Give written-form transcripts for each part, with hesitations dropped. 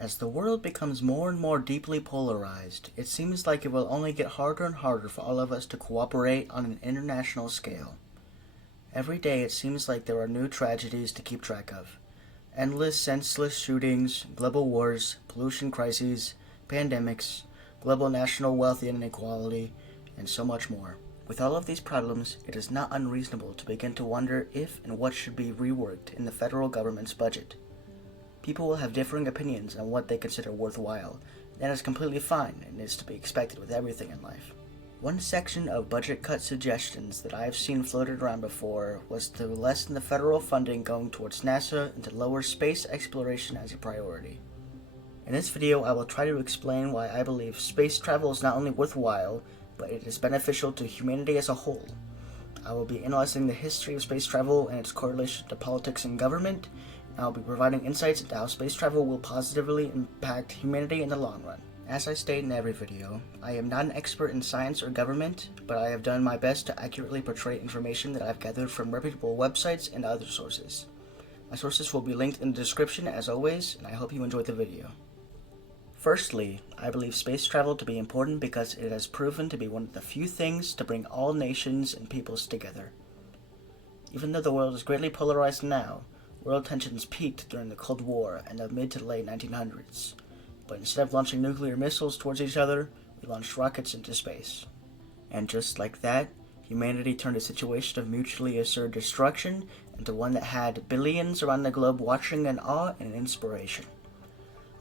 As the world becomes more and more deeply polarized, it seems like it will only get harder and harder for all of us to cooperate on an international scale. Every day it seems like there are new tragedies to keep track of. Endless senseless shootings, global wars, pollution crises, pandemics, global national wealth inequality, and so much more. With all of these problems, it is not unreasonable to begin to wonder if and what should be reworked in the federal government's budget. People will have differing opinions on what they consider worthwhile. That is completely fine and is to be expected with everything in life. One section of budget cut suggestions that I have seen floated around before was to lessen the federal funding going towards NASA and to lower space exploration as a priority. In this video, I will try to explain why I believe space travel is not only worthwhile, but it is beneficial to humanity as a whole. I will be analyzing the history of space travel and its correlation to politics and government. I'll be providing insights into how space travel will positively impact humanity in the long run. As I state in every video, I am not an expert in science or government, but I have done my best to accurately portray information that I've gathered from reputable websites and other sources. My sources will be linked in the description as always, and I hope you enjoyed the video. Firstly, I believe space travel to be important because it has proven to be one of the few things to bring all nations and peoples together. Even though the world is greatly polarized now, world tensions peaked during the Cold War in the mid to late 1900s, but instead of launching nuclear missiles towards each other, we launched rockets into space. And just like that, humanity turned a situation of mutually assured destruction into one that had billions around the globe watching in awe and inspiration.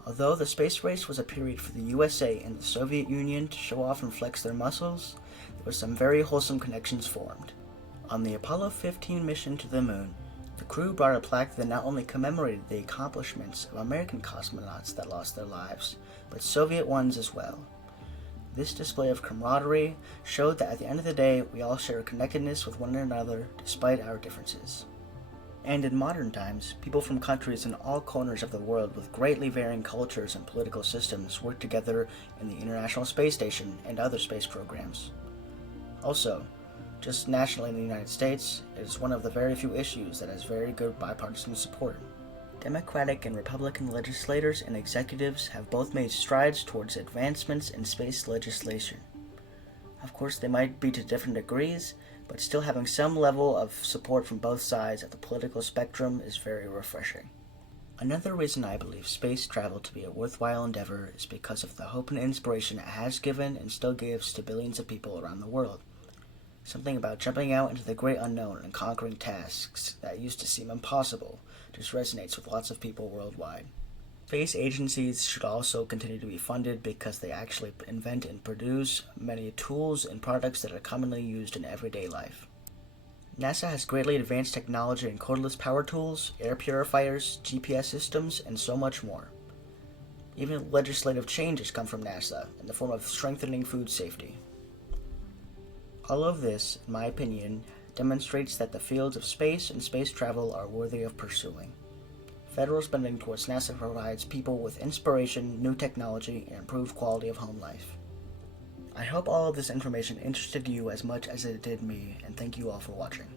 Although the space race was a period for the USA and the Soviet Union to show off and flex their muscles, there were some very wholesome connections formed. On the Apollo 15 mission to the moon, the crew brought a plaque that not only commemorated the accomplishments of American cosmonauts that lost their lives, but Soviet ones as well. This display of camaraderie showed that at the end of the day, we all share a connectedness with one another despite our differences. And in modern times, people from countries in all corners of the world with greatly varying cultures and political systems work together in the International Space Station and other space programs. Also, just nationally in the United States, it is one of the very few issues that has very good bipartisan support. Democratic and Republican legislators and executives have both made strides towards advancements in space legislation. Of course, they might be to different degrees, but still having some level of support from both sides of the political spectrum is very refreshing. Another reason I believe space travel to be a worthwhile endeavor is because of the hope and inspiration it has given and still gives to billions of people around the world. Something about jumping out into the great unknown and conquering tasks that used to seem impossible just resonates with lots of people worldwide. Space agencies should also continue to be funded because they actually invent and produce many tools and products that are commonly used in everyday life. NASA has greatly advanced technology in cordless power tools, air purifiers, GPS systems, and so much more. Even legislative changes come from NASA in the form of strengthening food safety. All of this, in my opinion, demonstrates that the fields of space and space travel are worthy of pursuing. Federal spending towards NASA provides people with inspiration, new technology, and improved quality of home life. I hope all of this information interested you as much as it did me, and thank you all for watching.